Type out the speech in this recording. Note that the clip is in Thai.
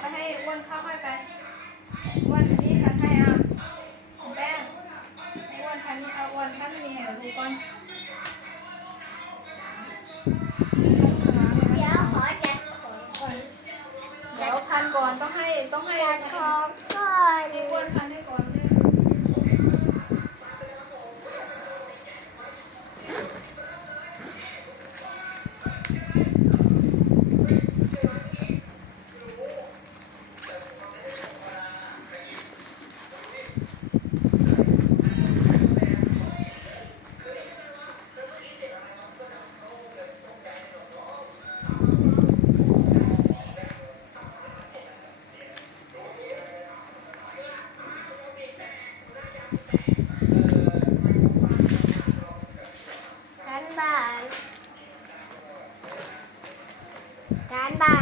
ไปให้อ้วนข้าวให้ไปอ้วนนี่พันให้เอาแป้งอ้วนท่านนี้เอาอ้วนท่านนี้ให้ดูก่อนเดี๋ยวขอจัดของก่อนเดี๋ยวพันก่อนต้องให้ต้องให้ข้ กา